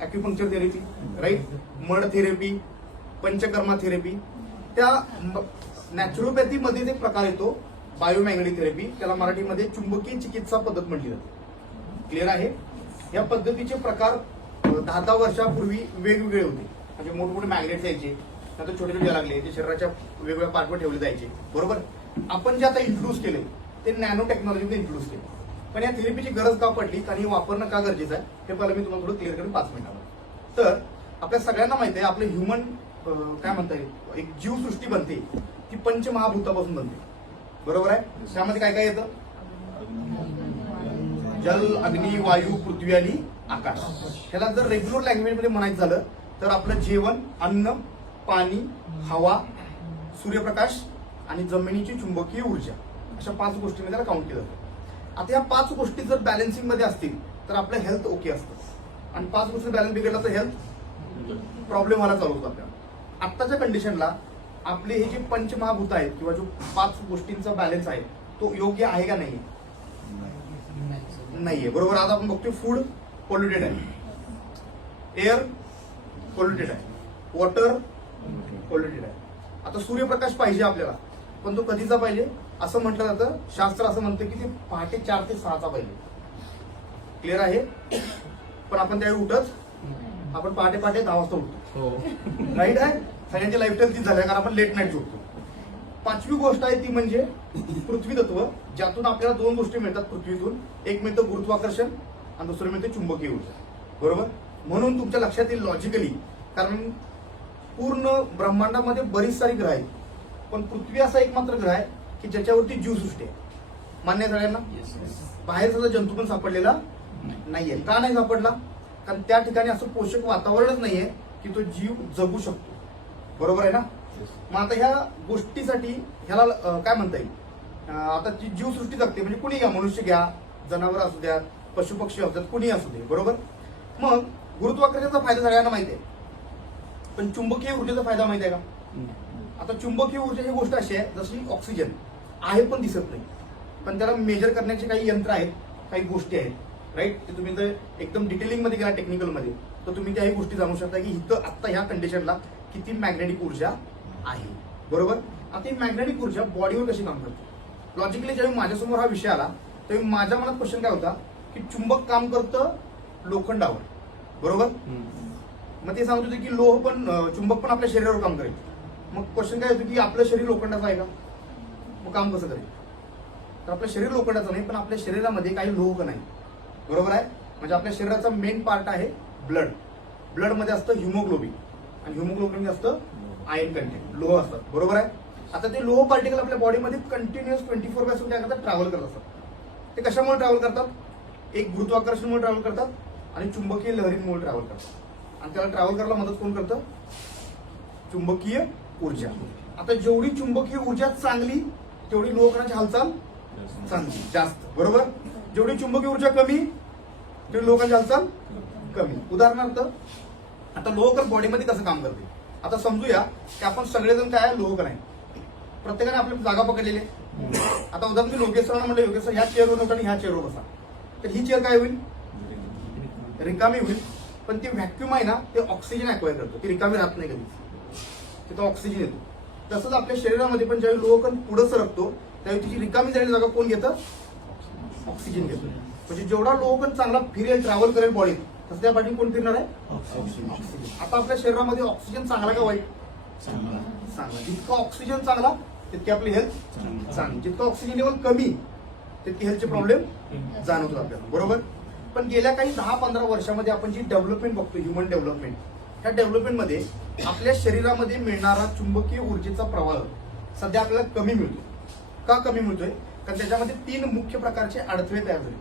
Acupuncture therapy, right, mud therapy, panchakarma therapy. त्या naturopathy मध्ये एक प्रकार येतो बायोमॅग्नेटिक थेरपी, त्याला मराठीमध्ये चुंबकीय चिकित्सा पद्धत म्हटली जाते. क्लिअर आहे? या पद्धतीचे प्रकार 10-10 वर्षापूर्वी वेगवेगळे होते. म्हणजे मोठमोठे मॅग्नेट्स यायचे, नंतर छोटे छोटे लागले, ते शरीराच्या वेगवेगळ्या पार्टवर ठेवले जायचे. बरोबर. आपण जे आता इंट्रोड्यूस केले ते नॅनो टेक्नॉलॉजीमध्ये इंट्रोड्यूस केले. पण या थेरपीची गरज का पडली आणि हे वापरणं का गरजेचं आहे हे पहिलं मी तुम्हाला थोडं क्लिअर करेन 5 मिनिटांमध्ये. तर आपल्या सगळ्यांना माहिती आहे आपलं ह्युमन काय म्हणता येईल एक जीवसृष्टी बनते ती पंचमहाभूतापासून बनते. बरोबर आहे? त्यामध्ये काय काय येतं? जल, अग्नी, वायू, पृथ्वी आणि आकाश. ह्याला जर रेग्युलर लँग्वेजमध्ये म्हणायचं झालं तर आपलं जेवण, अन्न, पाणी, हवा, सूर्यप्रकाश आणि जमिनीची चुंबकीय ऊर्जा अशा 5 गोष्टींमध्ये त्याला काउंट केलं जातं. आता या 5 गोष्टी जर बॅलन्सिंग मध्ये असतील तर आपलं हेल्थ ओके असतं आणि 5 गोष्टी बॅलन्स बिघडला तर हेल्थ प्रॉब्लेम व्हायला चालू होतो. आपल्याला आत्ताच्या कंडिशनला आपले हे जे पंचमहाभूत आहेत किंवा जो 5 गोष्टींचा बॅलन्स आहे तो योग्य आहे का नाही? नाहीये. बरोबर. आज आपण बघतोय फूड पॉल्युटेड आहे, एअर पॉल्युटेड आहे, वॉटर पॉल्युटेड आहे. आता सूर्यप्रकाश पाहिजे आपल्याला, पण तो कधीचा पाहिजे असं म्हटलं जातं. शास्त्र असं म्हणतं की ते पहाटे 4 ते 6चा पाहिजे. क्लिअर आहे? पण आपण त्यावेळी उठत, आपण पहाटे 10 वाजता उठतो. राईट आहे? सगळ्यांची लाईफस्टाईल तीच झाली कारण आपण लेट नाईट झोपतो. 5वी गोष्ट आहे ती म्हणजे पृथ्वी तत्व, ज्यातून आपल्याला 2 गोष्टी मिळतात पृथ्वीतून. एक मिळतं गुरुत्वाकर्षण आणि दुसरं मिळतं चुंबकीय ऊर्जा. बरोबर. म्हणून तुमच्या लक्षात येईल लॉजिकली, कारण पूर्ण ब्रह्मांडामध्ये बरीच सारी ग्रह आहेत पण पृथ्वी असा एकमात्र ग्रह आहे की ज्याच्यावरती जीवसृष्टी आहे. मान्य आहे सगळ्यांना? बाहेर सुद्धा जंतू पण सापडलेला नाहीये. का नाही सापडला? कारण त्या ठिकाणी असं पोषक वातावरणच नाहीये की तो जीव जगू शकतो. बरोबर आहे ना? मग आता ह्या गोष्टीसाठी ह्याला काय म्हणता येईल, आता जी जीवसृष्टी जगते म्हणजे कुणी घ्या, मनुष्य घ्या, जनावर असू द्या, पशुपक्षी असू द्यात, कुणी असू दे. बरोबर. मग गुरुत्वाकर्षणाचा फायदा सगळ्यांना माहिती आहे, पण चुंबकीय ऊर्जेचा फायदा माहिती आहे का? आता चुंबकीय ऊर्जा ही गोष्ट अशी आहे जशी ऑक्सिजन आहे पण दिसत नाही, पण त्याला मेजर करण्याचे काही यंत्र आहेत, काही गोष्टी आहेत. राईट. ते तुम्ही जर एकदम डिटेलिंग मध्ये गेला टेक्निकल मध्ये तर तुम्ही त्याही गोष्टी जाणू शकता की इथं आता ह्या कंडिशनला किती मॅग्नेटिक ऊर्जा आहे. बरोबर. आता ही मॅग्नेटिक ऊर्जा बॉडीवर कशी काम करते? लॉजिकली जेव्हा माझ्यासमोर हा विषय आला तेव्हा माझ्या मनात क्वेश्चन काय होता की चुंबक काम करतं लोखंडावर. बरोबर. मग ते सांगत होते की लोह पण चुंबक पण आपल्या शरीरावर काम करेल. मग क्वेश्चन काय होतं की आपलं शरीर लोखंडाचं आहे का? मग काम कसं करेल? तर आपलं शरीर लोखंडाचं नाही, पण आपल्या शरीरामध्ये काही लोह नाही. बरोबर आहे. म्हणजे आपल्या शरीराचा मेन पार्ट आहे ब्लड. ब्लड मध्ये असतं हिमोग्लोबिन आणि हिमोग्लोबिन असतं आयर्न कंटेंट, लोह असतात. बरोबर आहे. आता ते लोह पार्टिकल आपल्या बॉडीमध्ये कंटिन्युअस 24/7 काय करतात? ट्रॅव्हल करत असतात. ते कशामुळे ट्रॅव्हल करतात? एक गुरुत्वाकर्षणामुळे ट्रॅव्हल करतात आणि चुंबकीय लहरींमुळे ट्रॅव्हल करतात. आणि त्याला ट्रॅव्हल करायला मदत कोण करतं? चुंबकीय ऊर्जा. आता जेवढी चुंबकीय ऊर्जा चांगली तेवढी लोहकणाची हालचाल चांगली जास्त. बरोबर. जेवढी चुंबकीय ऊर्जा कमी तेवढी लोहकणाची हालचाल कमी. उदाहरणार्थ आता लोहकण बॉडीमध्ये कसं काम करते? आता समजूया की आपण सगळेजण काय लोहकण आहे, प्रत्येकाने आपली जागा पकडलेली आहे. आता उदाहरण की लोकेशरांना म्हणलं योगेश ह्या चेअरवर नव्हतं आणि ह्या चेअरवर बसा, तर ही चेअर काय होईल? रिकामी होईल. पण ती व्हॅक्युम आहे ना ते ऑक्सिजन ऍक्वायर करतो, ती रिकामी राहत नाही कधी, तिथं ऑक्सिजन येतो. तसंच आपल्या शरीरामध्ये पण ज्यावेळी लोहकण पुढे सरकतो त्यावेळी तिची रिकामी झालेली जागा कोण घेतं? ऑक्सिजन घेतो. म्हणजे जेवढा लोहकण चांगला फिरेल, ट्रॅव्हल करेल बॉडीत, तसं त्या पाठी कोण फिरणार आहे? ऑक्सिजन. आता आपल्या शरीरामध्ये ऑक्सिजन चांगला का वाईट? चांगला. जितका ऑक्सिजन चांगला तितकी आपली हेल्थ चांगली. जितकं ऑक्सिजन लेवल कमी तितकी हेल्थचे प्रॉब्लेम जाणवतो आपल्याला. बरोबर. पण गेल्या काही 10-15 वर्षामध्ये आपण जी डेव्हलपमेंट बघतो, ह्युमन डेव्हलपमेंट, ह्या डेव्हलपमेंटमध्ये आपल्या शरीरामध्ये मिळणारा चुंबकीय ऊर्जेचा प्रवाह सध्या आपल्याला कमी मिळतो. का कमी मिळतोय? कारण त्याच्यामध्ये 3 मुख्य प्रकारचे अडथळे तयार झाले.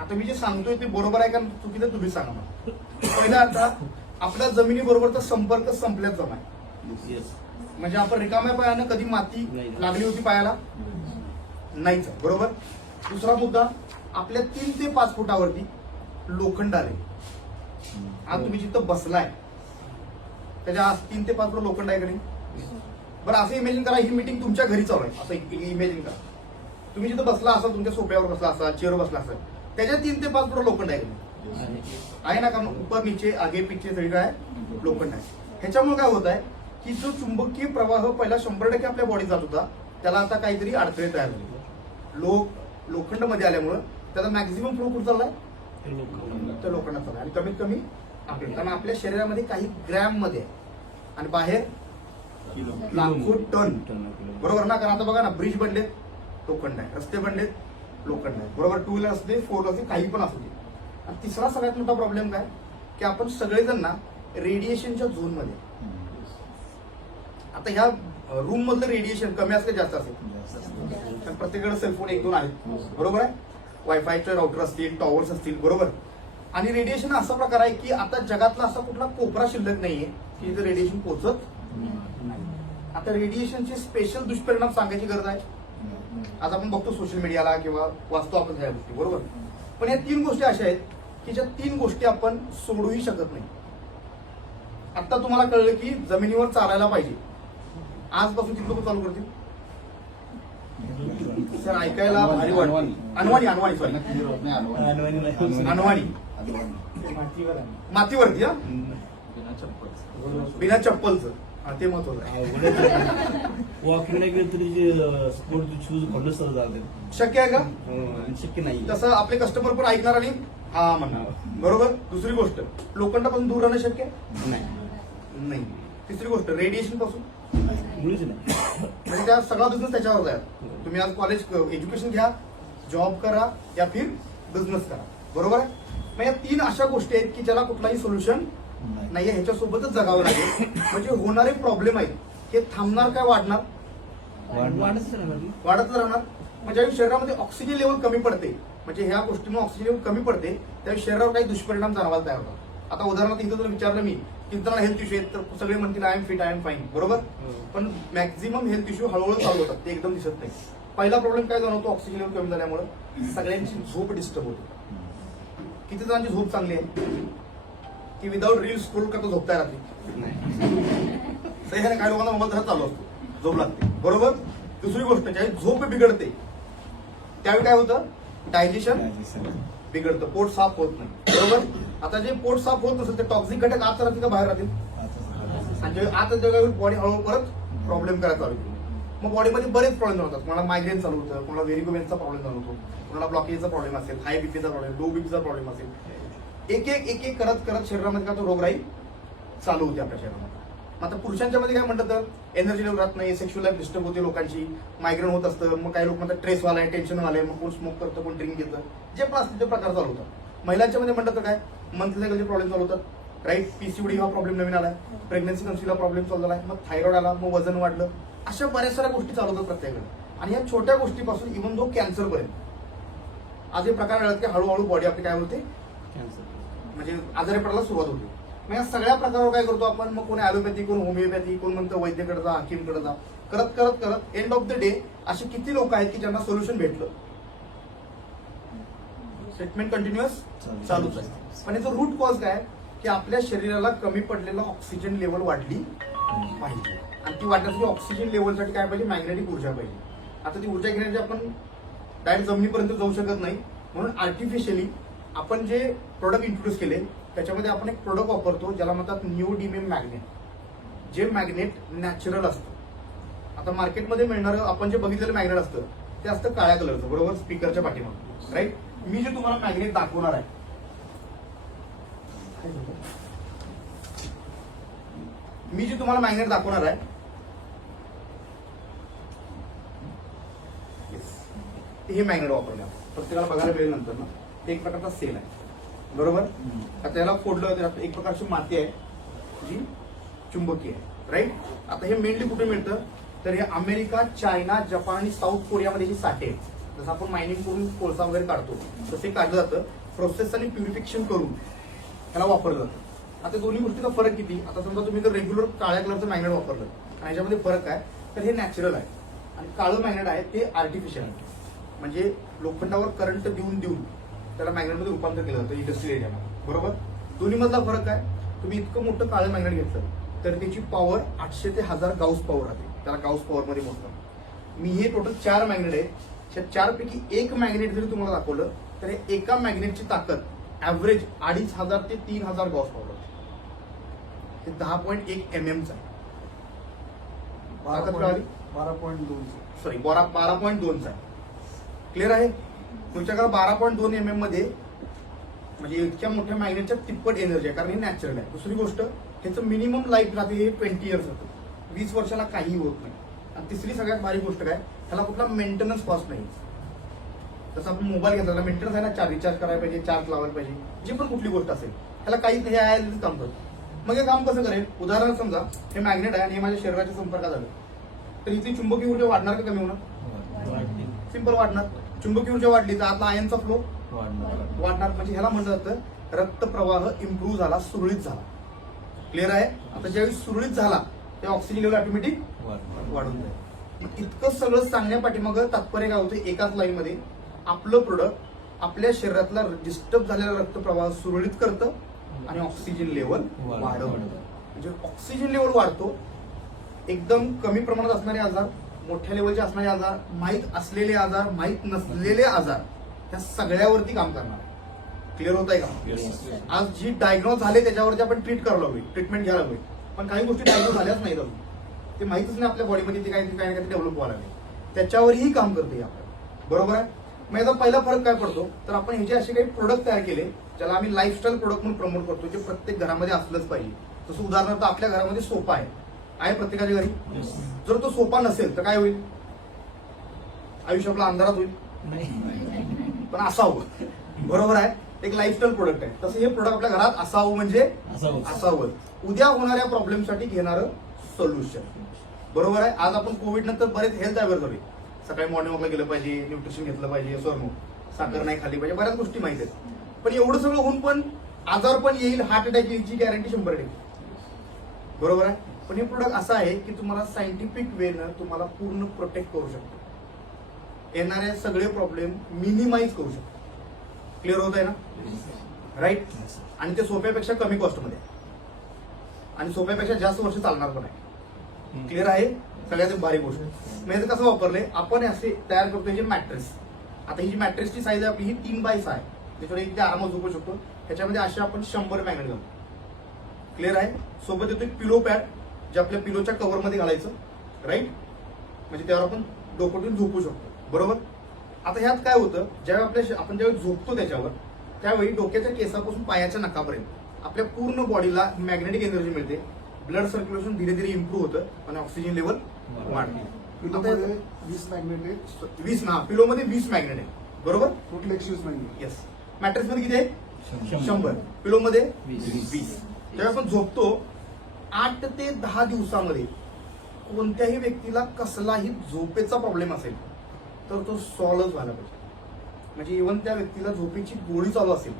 आता मी जे सांगतोय ते बरोबर आहे का चुकीचं तुम्ही सांगा मला. पहिला अर्थ, आपल्या जमिनीबरोबरचा संपर्क संपल्याच जमा आहे. म्हणजे आपण रिकाम्या पायानं कधी माती लागली होती पायाला? नाहीच. बरोबर. दुसरा मुद्दा, आपल्या 3 ते 5 फुटावरती लोखंड आले. आज तुम्ही जिथं बसलाय त्याच्या 3 ते 5 फूट लोखंड आहे का नाही? बरं असं इमेजिन करा, ही मीटिंग तुमच्या घरी चालू आहे असं इमेजिन करा. तुम्ही जिथं बसला असाल, तुमच्या सोफ्यावर बसला असाल, चेअरवर बसला असाल, त्याच्या 3 ते 5 फूट लोखंड आहे का नाही? आहे ना, कारण उपर नीचे आगे पिछे सगळी काय लोखंड आहे. ह्याच्यामुळे काय होत आहे की जो चुंबकीय प्रवाह पहिला 100% आपल्या बॉडीत जात होता त्याला आता काहीतरी अडथळे तयार झाले. लोखंड मध्ये आल्यामुळं त्याला मॅक्झिमम फ्लो कुठं चाललाय तर लोखंडात चाललाय आणि कमीत कमी आपल्या, कारण आपल्या शरीरामध्ये काही ग्रॅम मध्ये आहे आणि बाहेर लाखो टन. बरोबर ना, कारण आता बघा ना, ब्रिज बनलेत लोखंड आहे, रस्ते बनलेत लोखंड आहे, बरोबर. 2 व्हीलर असू दे, 4 व्हीलर काही पण असू दे. आणि तिसरा सगळ्यात मोठा प्रॉब्लेम काय की आपण सगळेजण ना रेडिएशनच्या झोन मध्ये. आता ह्या रूम मधलं रेडिएशन कमी असलं जास्त असेल, कारण प्रत्येकाकडे सेलफोन 1-2 आहेत, बरोबर आहे. वायफायचे राउटर असतील, टॉवर्स असतील, बरोबर. आणि रेडिएशन असा प्रकार आहे की आता जगातला असा कुठला कोपरा शिल्लक नाहीये की जिथे रेडिएशन पोहोचत नाही. आता रेडिएशनचे स्पेशल दुष्परिणाम सांगायची गरज आहे. आज आपण बघतो सोशल मीडियाला किंवा वाचतो आपण ह्या गोष्टी, बरोबर. पण या 3 गोष्टी अशा आहेत की ज्या 3 गोष्टी आपण सोडूही शकत नाही. आता तुम्हाला कळलं की जमिनीवर चालायला पाहिजे, आजपासून किती लोक चालू करतील सर? ऐकायला भारी वाटते. अनवाणी सॉरी अनवाणी मातीवरती, हा, बिना चप्पलचं, ते महत्वाचं आहे. वॉकिंगला गेलं तरी स्पोर्ट शूज घालून सर जाते. शक्य आहे का? शक्य नाही. तसं आपले कस्टमर पण ऐकणार आणि हा म्हणणार, बरोबर. दुसरी गोष्ट, लोखंडापासून दूर राहणं शक्य नाही. तिसरी गोष्ट, रेडिएशन पासून मुळीच नाही. म्हणजे त्या सगळा बिझनेस त्याच्यावर आहे. तुम्ही आज कॉलेज एज्युकेशन घ्या, जॉब करा या फिर बिझनेस करा, बरोबर आहे. मग या 3 अशा गोष्टी आहेत की ज्याला कुठलाही सोल्युशन नाहीये, ह्याच्यासोबतच जगावं लागेल. म्हणजे होणारे प्रॉब्लेम आहेत हे थांबणार काय वाढणार? वाढतच राहणार. म्हणजे शरीरामध्ये ऑक्सिजन लेवल कमी पडते, म्हणजे ह्या गोष्टीमुळे ऑक्सिजन लेवल कमी पडते, त्यावेळी शरीरावर काही दुष्परिणाम जाणवायला तयार होतात. आता उदाहरणार्थ इथं तुला विचारलं मी की त्यांना हेल्थ इश्यू आहेत तर सगळे म्हणतील I am fit, I am fine, बरोबर. पण मॅक्झिमम हेल्थ इश्यू हळूहळू चालू होतात, ते एकदम दिसत नाही. पहिला प्रॉब्लेम काय जाणवतो, ऑक्सिजन लेवल कमी झाल्यामुळे सगळ्यांची झोप डिस्टर्ब होते. किती जणांची झोप चांगली आहे की विदाऊट रील स्क्रोल करता झोपताय रात्री? सही आहे. काही लोकांना मोबाईल तसं चालू असतो, झोप लागते, बरोबर. दुसरी गोष्ट, ज्यावेळी झोप बिघडते त्यावेळी काय होतं, डायजेशन बिघडतं, पोट साफ होत नाही, बरोबर. आता जे पोट साफ होत नसेल ते टॉक्सिक घटक आत राहतील का बाहेर राहतील? आणि जे आत जगावर बॉडी हळूहळू परत प्रॉब्लेम करायला चालू होतो. मग बॉडीमध्ये बरेच प्रॉब्लेम होतात. कोणाला मायग्रेन चालू होतं, कोणाला व्हेरिकोवेन्सचा प्रॉब्लेम चालू होतो, कोणाला ब्लॉकेजचा प्रॉब्लेम असेल, हाय बीपीचा प्रॉब्लेम, लो बीपीचा प्रॉब्लेम असेल. एक एक करत शरीरामध्ये का तो रोगराई चालू होते आपल्या शरीरामध्ये. मग आता पुरुषांच्या मध्ये काय म्हणतात तर एनर्जी लेवल राहत नाही, सेक्शुअल लाईफ डिस्टर्ब होते लोकांची, मायग्रेन होत असतं. मग काही लोक म्हणतात स्ट्रेस वालाय, टेन्शन वालाय, मग कोण स्मोक करतं, कोण ड्रिंक घेतं, जे पण असतील ते प्रकार चालू होतात. महिलांच्या मध्ये म्हणतात तर काय मंथली सायकलचे प्रॉब्लेम चालू होतात, राईट. पीसीओडी हा प्रॉब्लेम नवीन आलाय, प्रेग्नन्सी कन्सिलला प्रॉब्लेम चालू झालाय, मग थायरॉइड आला, मग वजन वाढलं, अशा बऱ्याच साऱ्या गोष्टी चालू होतात प्रत्येकाकडे. आणि या छोट्या गोष्टीपासून इव्हन दो कॅन्सर पर्यंत आज हे प्रकार आले की हळूहळू बॉडी आपली काय होते, म्हणजे आजारी पडायला सुरुवात होते. मग या सगळ्या प्रकारावर काय करतो आपण, मग कोणी ॲलोपॅथी, कोण होमिओपॅथी, कोण म्हणतं वैद्यकडे जा, हकीमकडे जा, करत करत करत एंड ऑफ द डे असे किती लोक आहेत की ज्यांना सोल्युशन भेटलं. ट्रीटमेंट कंटिन्युअस चालूच आहे. पण याचं रूट कॉज काय की आपल्या शरीराला कमी पडलेलं ऑक्सिजन लेवल वाढली पाहिजे. आणि ती वाढण्यासाठी ऑक्सिजन लेवलसाठी काय पाहिजे, मॅग्नेटिक ऊर्जा पाहिजे. आता ती ऊर्जा घेण्याची आपण डायरेक्ट जमिनीपर्यंत जाऊ शकत नाही, म्हणून आर्टिफिशियली आपण जे प्रोडक्ट इंट्रोड्यूस केले त्याच्यामध्ये आपण एक प्रोडक्ट वापरतो ज्याला म्हणतात निओडीमियम मॅग्नेट, जे मॅग्नेट नॅचरल असतं. आता मार्केटमध्ये मिळणारं आपण जे बघितलेलं मॅग्नेट असतं ते असतं काळ्या कलरचं, बरोबर, स्पीकरच्या पाठीमागे, राईट. मी जे तुम्हाला मॅग्नेट दाखवणार आहे हे मॅग्नेट वापरले प्रत्येकाला बघायला मिळेल नंतर ना. ते एक प्रकारचा सेल आहे, बरोबर. आता त्याला फोडलं एक प्रकारची माती आहे जी चुंबकीय आहे, राईट. आता हे मेनली कुठे मिळतं तर हे अमेरिका, चायना, जपान आणि साऊथ कोरियामध्ये ही साठे आहेत. जसं आपण मायनिंग करून कोळसा वगैरे काढतो तसे काढलं जातं, प्रोसेस आणि प्युरिफिकेशन करून त्याला वापरलं जातं. आता दोन्ही गोष्टीचा फरक किती, आता समजा तुम्ही जर रेग्युलर काळ्या कलरचं मॅग्नेट वापरलं आणि ह्याच्यामध्ये फरक आहे तर हे नॅचरल आहे आणि काळं मॅग्नेट आहे ते आर्टिफिशियल आहे. म्हणजे लोखंडावर करंट देऊन त्याला मॅग्नेटमध्ये रूपांतर केलं जातं इंडस्ट्रियल एरियामध्ये, बरोबर. दोन्ही मधला फरक आहे, तुम्ही इतकं मोठं काळं मॅग्नेट घेतलं तर त्याची पॉवर 800 ते 1000 गाऊस पॉवर राहते, त्याला गाऊस पॉवर मध्ये मोजतात. मी हे टोटल 4 मॅग्नेट आहेत, त्या 4 पैकी एक मॅग्नेट जरी तुम्हाला दाखवलं तर एका मॅग्नेटची ताकद ॲव्हरेज 2500 ते 3000 गॉस पावडर. हे 10.1 mm चा आहे. ताकद कळाली? 12.2 सॉरी 12.2 चा आहे. क्लिअर आहे? तुमच्याकडे 12.2 mm मध्ये म्हणजे इतक्या मोठ्या मॅग्नेटच्या तिप्पट एनर्जी आहे, कारण हे नॅचरल आहे. दुसरी गोष्ट, ह्याचं मिनिमम लाईफ राहते हे 20 इयर्स होतं. 20 वर्षाला काहीही होत नाही. आणि तिसरी सगळ्यात भारी गोष्ट काय, ह्याला कुठला मेंटेनन्स कॉस्ट नाही. जसं आपण मोबाईल घेतला ना, मेंटेनन्स आहे ना, रिचार्ज करायला पाहिजे, चार्ज लावायला पाहिजे, जी पण कुठली गोष्ट असेल ह्याला काहीच नाही. हे काम करतो. मग हे काम कसं करेल? उदाहरण समजा हे मॅग्नेट आहे आणि हे माझ्या शरीराच्या संपर्कात आलं, तर इथली चुंबकीय ऊर्जा वाढणार का कमी होणार? सिंपल वाढणार. चुंबकीय ऊर्जा वाढली तर आतला आयनचा फ्लो वाढणार. म्हणजे ह्याला म्हणलं जातं रक्तप्रवाह इम्प्रूव्ह झाला, सुरळीत झाला. क्लिअर आहे? आता ज्यावेळी सुरळीत झाला तेव्हा ऑक्सिजन लेवल ऑटोमॅटिक वाढून जाईल. इतकं सगळं सांगण्यापाठी मग तात्पर्य काय होतं, एकाच लाईन मध्ये आपलं प्रोडक्ट आपल्या शरीरातला डिस्टर्ब झालेला रक्तप्रवाह सुरळीत करतं आणि ऑक्सिजन लेवल वाढवतं. म्हणजे ऑक्सिजन लेवल वाढतो. एकदम कमी प्रमाणात असणारे आजार, मोठ्या लेवलचे असणारे आजार, माहीत असलेले आजार, माहीत नसलेले आजार, त्या सगळ्यावरती काम करणार आहे. क्लिअर होत आहे का? आज जी डायग्नोज झाले त्याच्यावरती आपण ट्रीट करायला हवी, ट्रीटमेंट घ्यायला हवी. पण काही गोष्टी डायग्नोज झाल्याच नाही अजून, ते माहितच नाही आपल्या बॉडीमध्ये ते काही ना काही डेव्हलप व्हायला लागले, त्याच्यावरही काम करते आपण. बरोबर आहे? मग याचा पहिला फरक काय पडतो, तर आपण ह्याचे असे काही प्रोडक्ट तयार केले ज्याला आम्ही लाईफस्टाईल प्रोडक्ट म्हणून प्रमोट करतो, जे प्रत्येक घरामध्ये असलंच पाहिजे. जसं उदाहरणार्थ आपल्या घरामध्ये सोफा आहे प्रत्येकाच्या घरी. जर तो सोफा नसेल तर काय होईल? आयुष्य आपला अंधारात होईल. पण असावं. बरोबर आहे? एक लाईफस्टाईल प्रोडक्ट आहे. तसं हे प्रोडक्ट आपल्या घरात असावं, म्हणजे असावं. उद्या होणाऱ्या प्रॉब्लेमसाठी घेणारं सोल्युशन. बरोबर आहे? आज आपण कोविड नंतर बरेच हेल्थ अवेअर झाले. सकाळी मॉर्निंग वॉकला गेलं पाहिजे, न्यूट्रिशन घेतलं पाहिजे, साखर नाही खाल्ली पाहिजे, बऱ्याच गोष्टी माहिती आहेत. पण एवढं सगळं होऊन पण आजार पण येईल, हार्ट अटॅक येईल, गॅरंटी 100%. बरोबर आहे? पण हे प्रोडक्ट असं आहे की तुम्हाला सायंटिफिक वेनं तुम्हाला पूर्ण प्रोटेक्ट करू शकतो, येणारे सगळे प्रॉब्लेम मिनिमाइज करू शकतो. क्लिअर होत आहे ना? राईट? आणि ते सोप्यापेक्षा कमी कॉस्टमध्ये आणि सोप्यापेक्षा जास्त वर्ष चालणार पण आहे. क्लिअर आहे? सगळ्यात भारी गोष्ट. म्हणजे कसं वापरले आपण, असे तयार करतो जे मॅट्रेस. आता ही जी मॅट्रेसची साईज आहे आपली ही 3x6 आहे, त्याच्यावर एक आरामात झोपू शकतो. ह्याच्यामध्ये असे आपण 100 मॅग्नेट घालतो. क्लिअर आहे? सोबत येतो एक पिलो पॅड, जे आपल्या पिलोच्या कव्हरमध्ये घालायचं. राईट? म्हणजे त्यावर आपण डोकं ठेवून झोपू शकतो. बरोबर? आता ह्यात काय होतं, ज्यावेळी आपण ज्यावेळी झोपतो त्याच्यावर, त्यावेळी डोक्याच्या केसापासून पायाच्या नखापर्यंत आपल्या पूर्ण बॉडीला मॅग्नेटिक एनर्जी मिळते. ब्लड सर्क्युलेशन धीरे धीरे इम्प्रूव्ह होतं आणि ऑक्सिजन लेवल वाढते. पिलोमध्ये 20 मॅग्नेट आहे. 20 ना, पिलोमध्ये 20 मॅग्नेट आहे. बरोबर? Total 120 magnet. येस. मॅट्रेसमध्ये किती आहे? 100. पिलोमध्ये 20. जेव्हा आपण झोपतो 8 ते 10 दिवसामध्ये कोणत्याही व्यक्तीला कसलाही झोपेचा प्रॉब्लेम असेल तर तो सॉल्व्ह झाला पाहिजे. म्हणजे इव्हन त्या व्यक्तीला झोपेची गोळी चालू असेल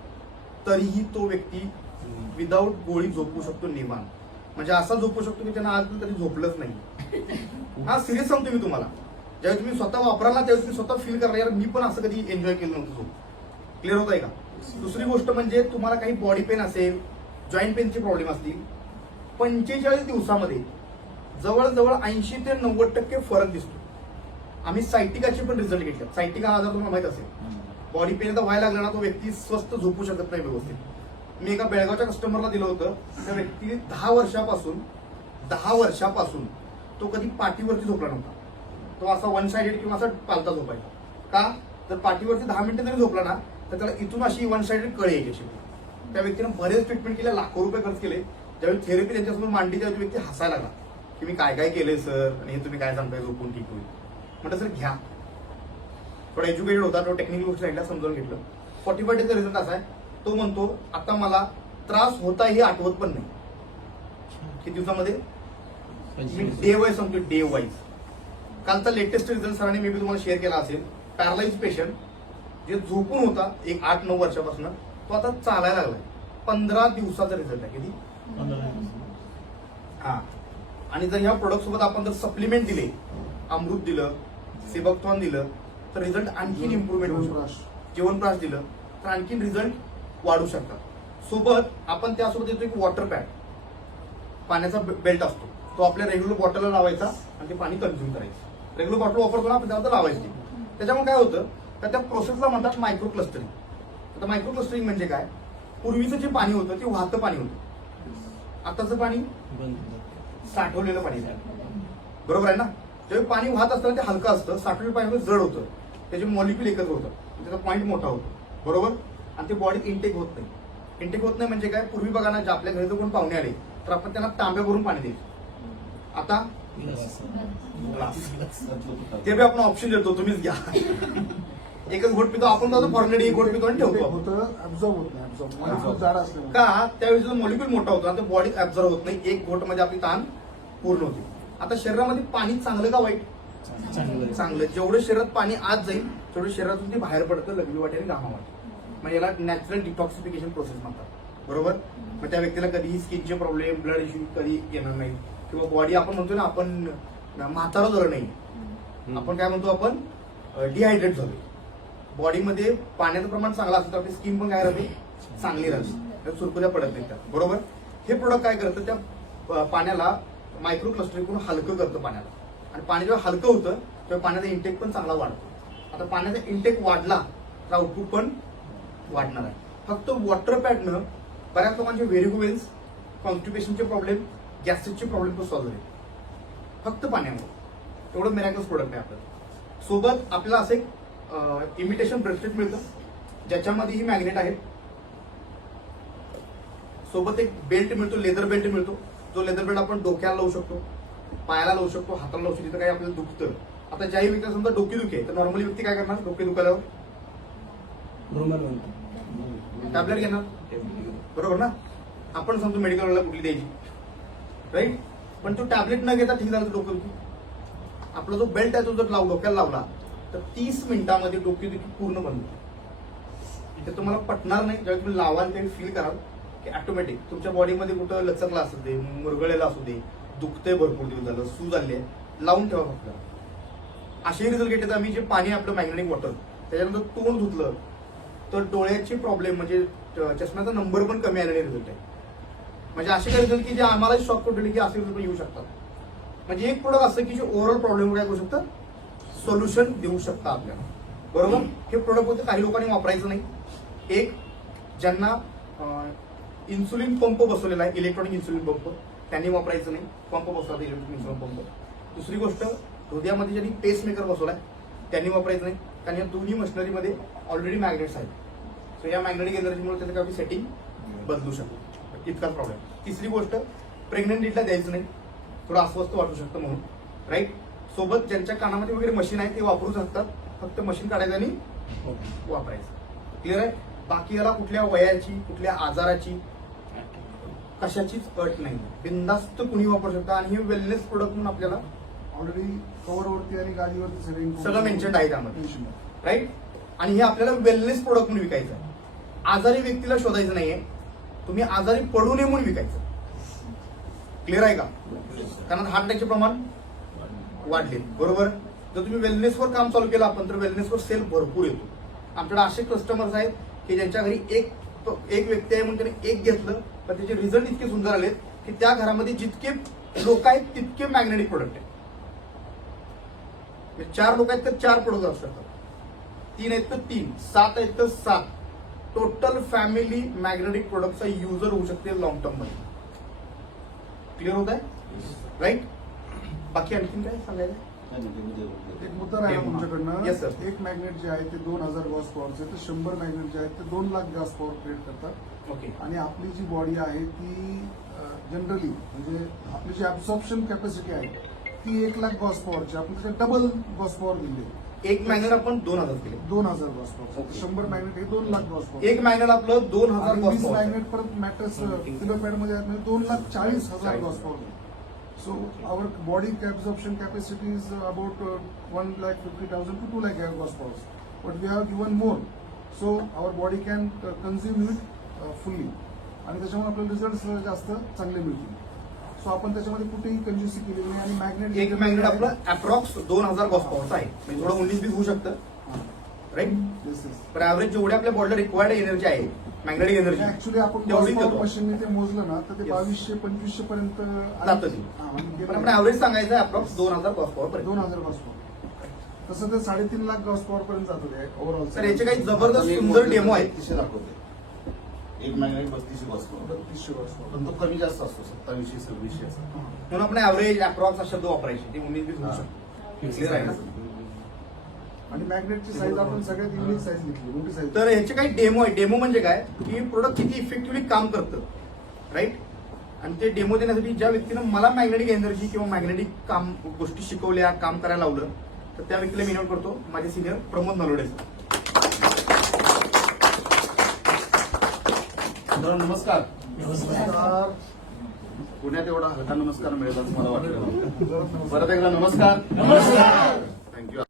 तरीही तो व्यक्ती विदाऊट गोळी झोपू शकतो निवांत. म्हणजे असा झोपू शकतो की त्यांना आज कधी झोपलंच नाही. हा सिरियस सांगतो मी तुम्हाला. ज्यावेळी तुम्ही स्वतः वापराल ना त्यावेळी तुम्ही स्वतः फील करणार, यार मी पण असं कधी एन्जॉय केलं नव्हतं झोप. क्लिअर होत आहे का? दुसरी गोष्ट म्हणजे तुम्हाला काही बॉडी पेन असेल, जॉईंट पेनचे प्रॉब्लेम असतील, 45 दिवसामध्ये जवळजवळ 80 ते 90% फरक दिसतो. आम्ही सायटिकाचे पण रिझल्ट घेतले. सायटिका हा आजार तुम्हाला माहित असेल, बॉडी पेन तर व्हायला लागला ना, तो व्यक्ती स्वस्थ झोपू शकत नाही व्यवस्थित. मी एका बेळगावच्या कस्टमरला दिलं होतं. त्या व्यक्तीने 10 वर्षापासून तो कधी पाठीवरती झोपला नव्हता. तो असा वन साइडेड किंवा असा पालता झोपायचा. का? तर पाठीवरती 10 मिनिटं जरी झोपला ना तर त्याला इथून अशी वन साइडेड कळे यायची. त्या व्यक्तीनं बरेच ट्रीटमेंट केले, लाखो रुपये खर्च केले. ज्यावेळी थेरपी त्यांच्यासमोर मांडली त्यावेळी व्यक्ती हसायला लागला की मी काय काय केलंय सर, आणि हे तुम्ही काय सांगताय झोपून ठीक होईल. म्हटलं सर घ्या. थोडा एज्युकेटेड होता, तो टेक्निकल गोष्टी सांगितल्या, समजावून घेतलं. 45 डेजचा रिझल्ट असा आहे, तो म्हणतो आता मला त्रास होता हे आठवत पण नाही. किती दिवसामध्ये? मी डे वाईज सांगतो, डे वाईज. कालचा लेटेस्ट रिझल्ट सरांनी मे बी तुम्हाला शेअर केला असेल. पॅरालाइज पेशंट जे झोपून होता एक 8-9 वर्षापासून, तो आता चालायला लागलाय. 15 दिवसाचा रिझल्ट आहे. किती? 15. हा. आणि जर ह्या प्रोडक्ट सोबत आपण जर सप्लिमेंट दिले, अमृत दिलं, सेबक्थॉन दिलं, तर रिझल्ट आणखीन इम्प्रुव्हमेंट होऊ शकतो. च्यवनप्राश दिलं तर आणखीन रिझल्ट वाढू शकतात. सोबत आपण त्यासोबत देतो एक वॉटर पॅड, पाण्याचा बेल्ट असतो. तो आपल्या रेग्युलर बॉटलला लावायचा आणि ते पाणी कन्झ्युम करायचं. रेग्युलर बॉटल वापरतो ना आपण, त्यावर लावायची. त्याच्यामुळे काय होतं तर त्या प्रोसेसला म्हणतात मायक्रो क्लस्टरिंग. आता मायक्रो क्लस्टरिंग म्हणजे काय, पूर्वीचं जे पाणी होतं ते वाहतं पाणी होतं, आताचं पाणी साठवलेलं पाणी आहे. बरोबर आहे ना. जेव्हा पाणी वाहत असताना ते हलकं असतं, साठवलेलं पाणी जड होतं, त्याचे मॉलिक्युल एकत्र होतं, त्याचा पॉईंट मोठा होतो. बरोबर. आणि ते बॉडी इंटेक होत नाही. इंटेक होत नाही म्हणजे काय, पूर्वी बघा ना, जे आपल्या घरी जर कोण पाहुणे आले तर आपण त्यांना तांब्या भरून पाणी द्यायचो. आता ते बी आपण ऑप्शन देतो, तुम्हीच घ्या. एकच घोट पितो आपण, फॉर्मॅलिटी एक घोट पितो आणि ठेवतो आपण. होतं ऍब्झॉर्ब होत नाही, ऍब्झॉर्ब जाड असल्यामुळे. का त्यावेळी जो मॉलिक्युल मोठा होतो आणि बॉडी ऍब्झॉर्ब होत नाही, एक घोट मध्ये आपली ताण पूर्ण होते. आता शरीरामध्ये पाणी चांगलं का वाईट? चांगलं. जेवढं शरीरात पाणी आत जाईल तेवढं शरीरातून ते बाहेर पडतं, लघवी वाटे आणि घामा वाटे. म्हणजे याला नॅचरल डिटॉक्सिफिकेशन प्रोसेस म्हणतात. बरोबर. मग त्या व्यक्तीला कधीही स्किनचे प्रॉब्लेम, ब्लड इश्यू कधी येणार नाही, किंवा बॉडी आपण म्हणतो ना, आपण म्हातारा झालं नाही, आपण काय म्हणतो, आपण डिहायड्रेट झालो. बॉडीमध्ये पाण्याचं प्रमाण चांगलं असतं तर आपली स्किन पण काय राहते, चांगली राहते, सुरकुऱ्या पडत नाही त्या. बरोबर. हे प्रोडक्ट काय करतं, त्या पाण्याला मायक्रो क्लस्टर करून हलकं करतं पाण्याला, आणि पाणी जेव्हा हलकं होतं तेव्हा पाण्याचा इंटेक पण चांगला वाढतो. आता पाण्याचा इंटेक वाढला तर आउटपुट पण वाढणार आहे. फक्त वॉटर पॅडनं बऱ्याच लोकांचे व्हेरिगोवेन्स, कॉन्स्टिपेशनचे प्रॉब्लेम, गॅसेसचे प्रॉब्लेम पण सॉल्व्ह झाले फक्त पाण्यामुळे. एवढं मिरॅकल्स प्रोडक्ट आहे आपल्याला. सोबत आपल्याला असं एक इमिटेशन ब्रेसलेट मिळतं ज्याच्यामध्ये ही मॅग्नेट आहे. सोबत एक बेल्ट मिळतो, लेदर बेल्ट मिळतो, जो लेदर बेल्ट आपण डोक्याला लावू शकतो, पायाला लावू शकतो, हाताला लावू शकतो. तिथं काही आपल्याला दुखतं, आता ज्याही व्यक्तीला समजा डोकी दुखे तर नॉर्मली व्यक्ती काय करणार, डोके दुखायला टॅबलेट घेणार. बरोबर ना. आपण समजतो मेडिकलला कुठली द्यायची, राईट. पण तो टॅबलेट न घेता ठीक झालं तर डोकं दुखी. आपला जो बेल्ट आहे तो जर डोक्याला लावला तर 30 मिनिटांमध्ये डोकेदुखी पूर्ण बंद होते. ते तुम्हाला पटणार नाही. जेव्हा तुम्ही लावाल ते फील कराल की ऑटोमॅटिक तुमच्या बॉडीमध्ये कुठं लचकला असू दे, मुरगळलेला असू दे, दुखतंय भरपूर दिवस झालं, सूज आली आहे, लावून ठेवा फक्त. असे रिझल्ट घेतात. आम्ही जे पाणी आपलं मॅग्नेटिक वॉटर त्याच्यानंतर तोंड धुतलं तर डोळ्याचे प्रॉब्लेम म्हणजे चष्म्याचा नंबर पण कमी आलेले रिझल्ट आहे. म्हणजे असे काही रिझल्ट की जे आम्हाला शॉक पडले की असे रिझल्ट पण येऊ शकतात. म्हणजे एक प्रोडक्ट असं की जे ओव्हरऑल प्रॉब्लेम काय करू शकतं, सोल्युशन देऊ शकतं आपल्याला. बरोबर. हे प्रोडक्ट होते काही लोकांनी वापरायचं नाही. एक, ज्यांना इन्सुलिन पंप बसवलेला आहे, इलेक्ट्रॉनिक इन्सुलिन पंप, त्यांनी वापरायचं नाही. पंप बसवला इलेक्ट्रॉनिक इन्सुलिन पंप. दुसरी गोष्ट, हृदयामध्ये ज्यांनी पेस मेकर बसवलाय त्यांनी वापरायचं नाही, कारण या दोन्ही मशिनरीमध्ये ऑलरेडी मॅग्नेट्स आहेत. सो या मॅग्नेटिक एनर्जीमुळे त्याचं काही सेटिंग बदलू शकतो, इतकाच प्रॉब्लेम. तिसरी गोष्ट, प्रेग्नंट लेडीला द्यायचं नाही, थोडं अस्वस्थ वाटू शकतं म्हणून, राईट. सोबत ज्यांच्या कानामध्ये वगैरे मशीन आहे ते वापरू शकतात, फक्त मशीन काढायचं आणि वापरायचं. क्लिअर आहे. बाकी याला कुठल्या वयाची, कुठल्या आजाराची, कशाचीच अट नाही, बिनधास्त कुणी वापरू शकता. आणि हे वेलनेस प्रोडक्ट म्हणून आपल्याला ऑलरेडी कव्हरवरती आणि गादीवरती सगळं मेन्शन आहे त्यामध्ये, राईट. आणि हे आपल्याला वेलनेस प्रोडक्ट म्हणून विकायचं आहे. आजारी व्यक्तीला शोधायचं नाहीये, तुम्ही आजारी पडू नये म्हणून विकायचं. क्लिअर आहे का. कारण हार्ट अटॅकचे प्रमाण वाढले. बरोबर. जर तुम्ही वेलनेसवर काम चालू केलं आपण तर वेलनेसवर सेल भरपूर येतो. आमच्याकडे असे कस्टमर्स आहेत की ज्यांच्या घरी एक व्यक्ती आहे म्हणून त्याने एक घेतलं पण त्याचे रिझल्ट इतके सुंदर आलेत की त्या घरामध्ये जितके लोक आहेत तितके मॅग्नेटिक प्रोडक्ट आहेत. 4 लोक आहेत तर 4 प्रोडक्ट असू शकतात, 3 आहेत तर 3, 7 आहेत तर 7. टोटल फॅमिली मॅग्नेटिक प्रोडक्टचा युजर होऊ शकते लॉंग टर्म मध्ये. क्लिअर होत आहे, राईट. बाकी आणखीन काय सांगायचं. एक मुद्दा राहिला Yes, तुमच्याकडनं. sir. एक मॅग्नेट जे आहे ते 2000 गॉस पॉवरचे, तर 100 मॅग्नेट जे आहेत ते 2 लाख गॉस पॉवर क्रिएट करतात. ओके. आणि आपली जी बॉडी आहे ती जनरली म्हणजे आपली जी ऍब्सॉर्प्शन कॅपॅसिटी आहे ती 1 लाख गॉस पॉवरची, आपण त्याच्या डबल गॉस पॉवर दिली. एक मॅग्नेट आपण 2000 केले. 2000 गॉस पॉवर. 100 मॅग्नेट हे 2 लाख गॉस पॉवर. एक मॅग्नेट आपलं 2000 20 मॅग्नेट परत मॅट्रेस किलोपॅड मध्ये आहेत म्हणजे 2,40,000 Gauss power. So our body absorption capacity is about 1,50,000 to 2 lakh gauss powers, but we have given more, so our body can consume it fully, आणि त्याच्यामुळे आपल्याला रिझल्ट जास्त चांगले मिळतील. सो आपण त्याच्यामध्ये कुठेही कंज्युसी केलेली नाही. आणि मॅग्नेट एक मॅग्नेट आपलं अप्रॉक्स 2000 गॉस पॉवरचं आहे, म्हणजे थोडं 19-20 होऊ शकतं, राईट. पण ऍव्हरेज जेवढी आपल्या बॉडीला रिक्वायर्ड एनर्जी आहे मॅग्नेटिक एनर्जी ऍक्च्युली आपण तेवढीच गॉस देतो. पॉवर मशीनने ते मोजलं ना तर ते Yes. 2200-2500 पर्यंत जातं ते. पण आपण ऍव्हरेज सांगायचं आहे अप्रॉक्स 2000 गॉस पॉवर पर्यंत. 2000 गॉस पॉवर. तसं ते 3.5 लाख गॉस पॉवर पर्यंत जातं ते ओव्हरऑल. तर याचे काही जबरदस्त सुंदर डेमो आहेत. एक magnet 3200 horse power 3200 horse power. पण तो कमी जास्त असतो 2700 2600 असा. म्हणून आपण ऍव्हरेज अप्रॉक्स हा शब्द वापरायचे ते उमेद होऊ शकतो. क्लिअर आहे ना? आणि मॅग्नेटची साईज आपण सगळ्यात युनिक साईज घेतली, मोठी साईज. तर ह्याचे काही डेमो आहे. डेमो म्हणजे काय की प्रोडक्ट किती इफेक्टिव्हली काम करतं, राईट. आणि ते डेमो देण्यासाठी ज्या व्यक्तीनं मला मॅग्नेटिक एनर्जी किंवा मॅग्नेटिक काम गोष्टी शिकवल्या, काम करायला लावलं, तर त्या व्यक्तीला मी नोट करतो माझे सिनियर प्रमोद नलोडे. तर नमस्कार. नमस्कार. पुण्यात एवढा हलका नमस्कार मिळेल असं मला वाटलं. नमस्कार. परत एकदा नमस्कार.